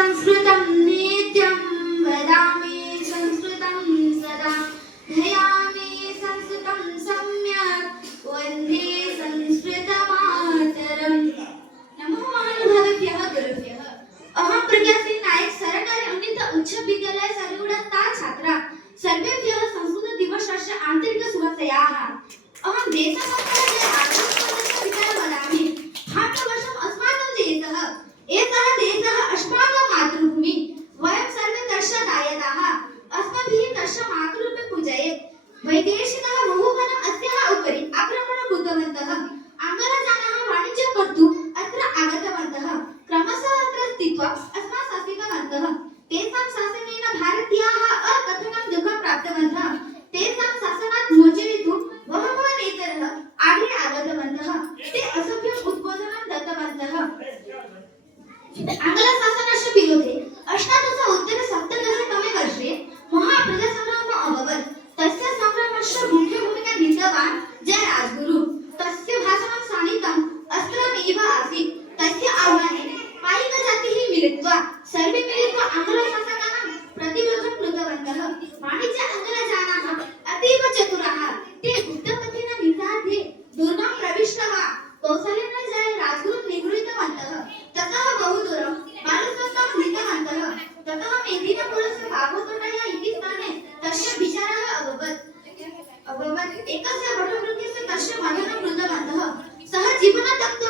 संस्कृतं नित्यं वदामि संस्कृतं सदा ध्यायामि संस्कृतं सम्यक् वन्दे संस्कृतमातरम्। नमो महानुभावेभ्यः गुरुभ्यः। अहं प्रज्ञासिंह नायक सरकारी उन्नीत उच्च विद्यालय सरिगुडा ता छात्रा सर्वेभ्यः संस्कृत दिवसस्य आन्तरिक शुभेच्छाः। अहं देशभक्तस्य आदर्शस्य विचारं वदामि। भारतवर्षम् अस्माकं देशः, एषः देशः अस्माकं मातृभूमिः। वयं सर्वे तस्य दायताः। अस्माभिः तस्य मातृरूपे पूजयेत्। वैदेशिकः बहुवनम् अस्याः उपरि आक्रमणं कृतवन्तः। आङ्ग्लजनाः वाणिज्यं कर्तुम् अत्र आगतवन्तः। क्रमशः अत्र स्थित्वा अस्मान् शासितवन्तः। तेषां शासनेन भारतीयाः अकथनं दुःखं प्राप्तवन्तः। तेषां शासनात् मोचयितुं बहवः नेतारः अग्रे आगतवन्तः। ते असभ्यम् उद्बोधनं दत्तवन्तः। आङ्ग्लशासनस्य विरोधे 1870-तमे वर्षे महाप्रजासंग्रामः अभवत्। तस्य संग्रामस्य मुख्य भूमिका गृहीतवान् जयराजगुरुः। तस्य भाषणं शाणितम् अस्त्रमेव आसीत्। तस्य आह्वाने पाइकजातिः मिलित्वा सर्वे मिलित्वा आङ्ग्लशासकानां प्रतिरोधं कृतवन्तः। वाणिज्य आङ्ग्लजनाः अतीव चतुराः। ते गुप्तपथेन निसाद्य दुर्गं प्रविष्टवा कौशलेन जयराजगुरुं निगृहीतवन्तः। ततः बहुदूरं बालसत्तां नीतवन्तः। ततः मेदिनीपुरस्य बाबुतोटया इति स्थाने तस्य विचारः अभवत्। एकस्य भटभृत्यस्य तस्य मरणं कृतवन्तः। सः जीवनं त्यक्त्वा